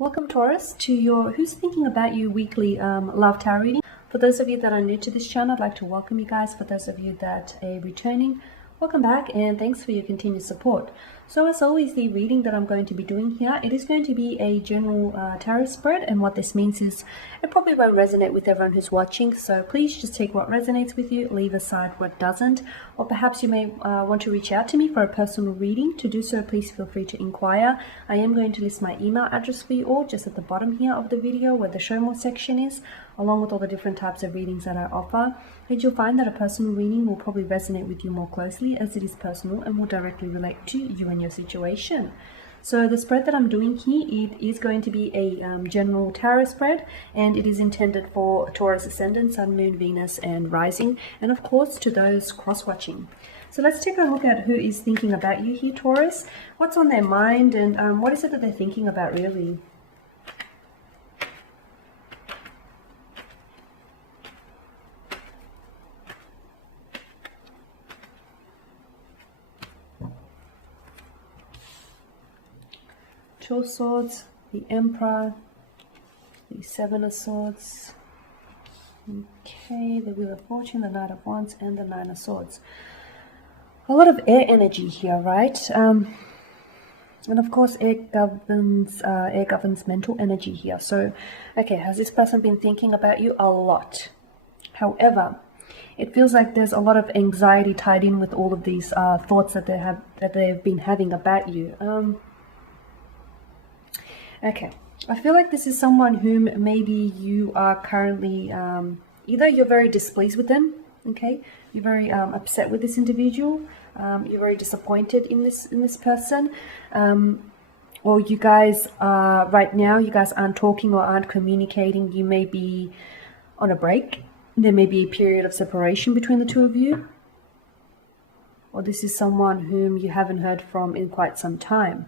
Welcome Taurus to your Who's Thinking About You weekly love tarot reading. For those of you that are new to this channel, I'd like to welcome you guys. For those of you that are returning, welcome back and thanks for your continued support. So as always, the reading that I'm going to be doing here, it is going to be a general tarot spread, and what this means is it probably won't resonate with everyone who's watching, so please just take what resonates with you, leave aside what doesn't, or perhaps you may want to reach out to me for a personal reading. To do so, please feel free to inquire. I am going to list my email address for you all just at the bottom here of the video where the show more section is, along with all the different types of readings that I offer. And you'll find that a personal reading will probably resonate with you more closely as it is personal and will directly relate to you and your situation. So the spread that I'm doing here, it is going to be a general tarot spread, and it is intended for Taurus ascendant, Sun, Moon, Venus, and Rising, and of course to those cross-watching. So let's take a look at who is thinking about you here, Taurus. What's on their mind, and what is it that they're thinking about really? Two of Swords, the Emperor, the Seven of Swords, okay, the Wheel of Fortune, the Knight of Wands, and the Nine of Swords. A lot of air energy here, right? And of course, air governs mental energy here. So, okay, has this person been thinking about you? A lot. However, it feels like there's a lot of anxiety tied in with all of these thoughts that they've been having about you. Okay, I feel like this is someone whom maybe you are currently, either you're very displeased with them, okay, you're very upset with this individual, you're very disappointed in this person, or you guys are, right now, you guys aren't talking or aren't communicating. You may be on a break. There may be a period of separation between the two of you, or this is someone whom you haven't heard from in quite some time.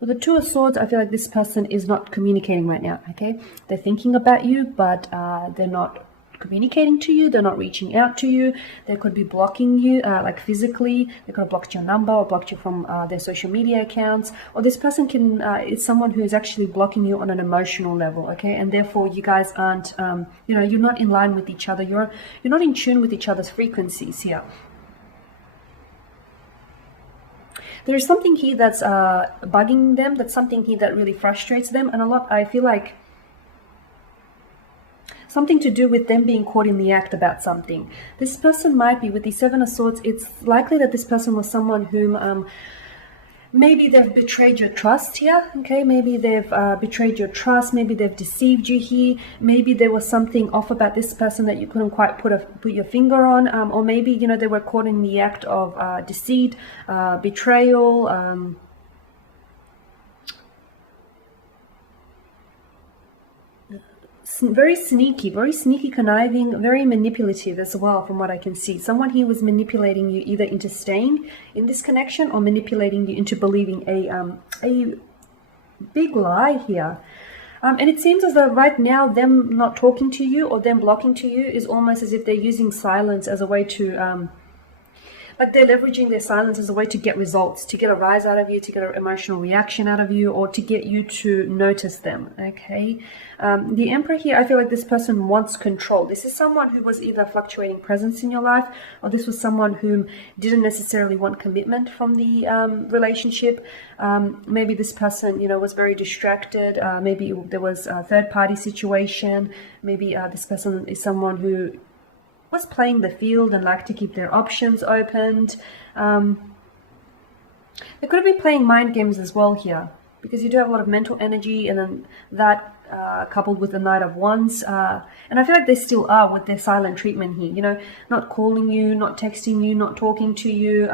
With the Two of Swords, I feel like this person is not communicating right now, okay? They're thinking about you, but they're not communicating to you. They're not reaching out to you. They could be blocking you, like physically. They could have blocked your number or blocked you from their social media accounts. Or this person is someone who is actually blocking you on an emotional level, okay? And therefore, you guys aren't, you're not in line with each other. You're not in tune with each other's frequencies here. There's something here that's bugging them. That's something here that really frustrates them. And I feel like something to do with them being caught in the act about something. This person might be, with the Seven of Swords, it's likely that this person was someone whom maybe they've betrayed your trust here, okay? Maybe they've betrayed your trust. Maybe they've deceived you here. Maybe there was something off about this person that you couldn't quite put your finger on. Or maybe, they were caught in the act of deceit, betrayal, very sneaky, conniving, very manipulative as well, from what I can see. Someone here was manipulating you either into staying in this connection or manipulating you into believing a big lie here. And it seems as though right now them not talking to you or them blocking to you is almost as if they're using silence as a way to like they're leveraging their silence as a way to get results, to get a rise out of you, to get an emotional reaction out of you, or to get you to notice them, okay? The Emperor here, I feel like this person wants control. This is someone who was either fluctuating presence in your life, or this was someone who didn't necessarily want commitment from the relationship. Maybe this person, was very distracted. Maybe there was a third-party situation. Maybe this person is someone who was playing the field and like to keep their options opened. They could have been playing mind games as well here, because you do have a lot of mental energy, and then that coupled with the Knight of Wands, and I feel like they still are with their silent treatment here, not calling you, not texting you, not talking to you.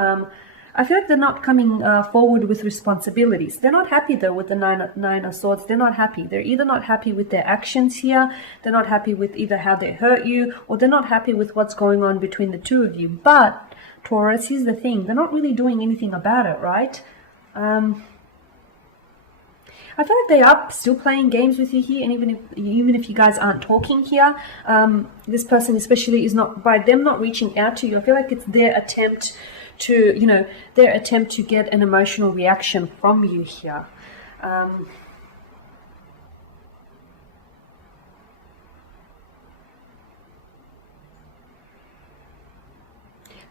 I feel like they're not coming forward with responsibilities. They're not happy though with the Nine of Swords. They're not happy. They're either not happy with their actions here, they're not happy with either how they hurt you, or they're not happy with what's going on between the two of you. But Taurus, here's the thing, they're not really doing anything about it, right? I feel like they are still playing games with you here, and even if you guys aren't talking here, this person especially is not, by them not reaching out to you, I feel like it's their attempt to, get an emotional reaction from you here.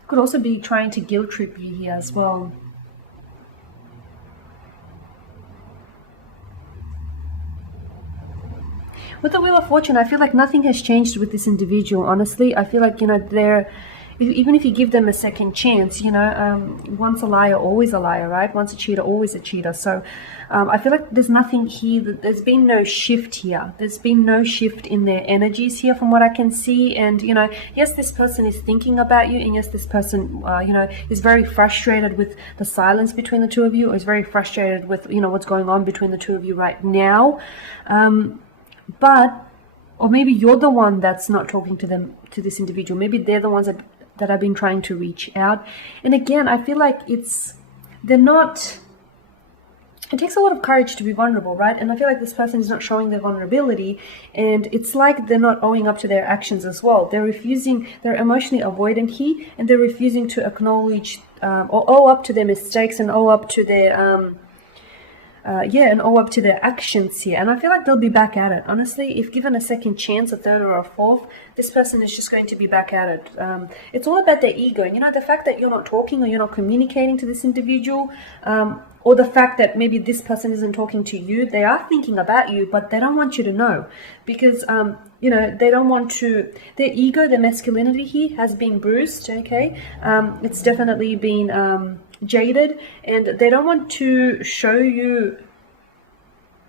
Could also be trying to guilt trip you here as well. With the Wheel of Fortune, I feel like nothing has changed with this individual, honestly. I feel like, you know, even if you give them a second chance, you know, once a liar, always a liar, right? Once a cheater, always a cheater. So I feel like there's nothing here, there's been no shift here. There's been no shift in their energies here from what I can see. And, you know, yes, this person is thinking about you. And yes, this person, you know, is very frustrated with the silence between the two of you, or is very frustrated with, you know, what's going on between the two of you right now. Or maybe you're the one that's not talking to them, to this individual. Maybe they're the ones that have been trying to reach out. And again, I feel like it takes a lot of courage to be vulnerable, right? And I feel like this person is not showing their vulnerability, and it's like they're not owing up to their actions as well. They're emotionally avoidant here, and they're refusing to acknowledge or owe up to their mistakes and owe up to their and owe up to their actions here. And I feel like they'll be back at it. Honestly, if given a second chance, a third or a fourth, this person is just going to be back at it. It's all about their ego. And, you know, the fact that you're not talking or you're not communicating to this individual, or the fact that maybe this person isn't talking to you, they are thinking about you, but they don't want you to know. Because, you know, they don't want to, their ego, their masculinity here has been bruised, okay? It's definitely been jaded, and they don't want to show you,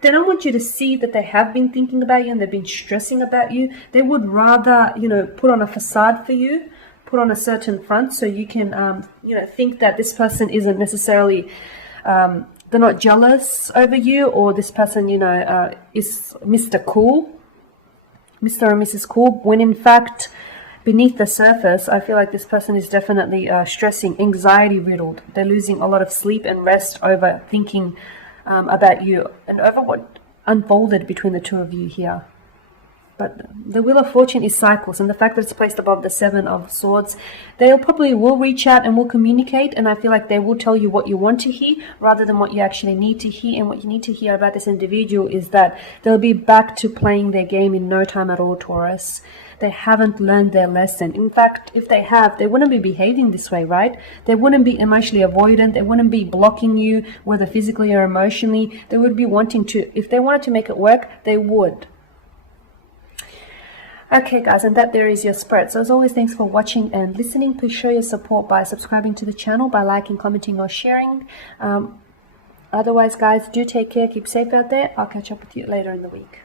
they don't want you to see that they have been thinking about you and they've been stressing about you. They would rather, you know, put on a facade for you, put on a certain front, so you can, you know, think that this person isn't necessarily, they're not jealous over you, or this person, you know, is Mr. Cool, Mr. or Mrs. Cool, when in fact, beneath the surface, I feel like this person is definitely stressing, anxiety riddled. They're losing a lot of sleep and rest over thinking about you and over what unfolded between the two of you here. But the Wheel of Fortune is cycles, and the fact that it's placed above the Seven of Swords, they probably will reach out and will communicate, and I feel like they will tell you what you want to hear rather than what you actually need to hear. And what you need to hear about this individual is that they'll be back to playing their game in no time at all, Taurus. They haven't learned their lesson. In fact, if they have, they wouldn't be behaving this way, right? They wouldn't be emotionally avoidant. They wouldn't be blocking you, whether physically or emotionally. They would be wanting to, if they wanted to make it work, they would. Okay, guys, and that there is your spread. So as always, thanks for watching and listening. Please show your support by subscribing to the channel, by liking, commenting, or sharing. Otherwise, guys, do take care. Keep safe out there. I'll catch up with you later in the week.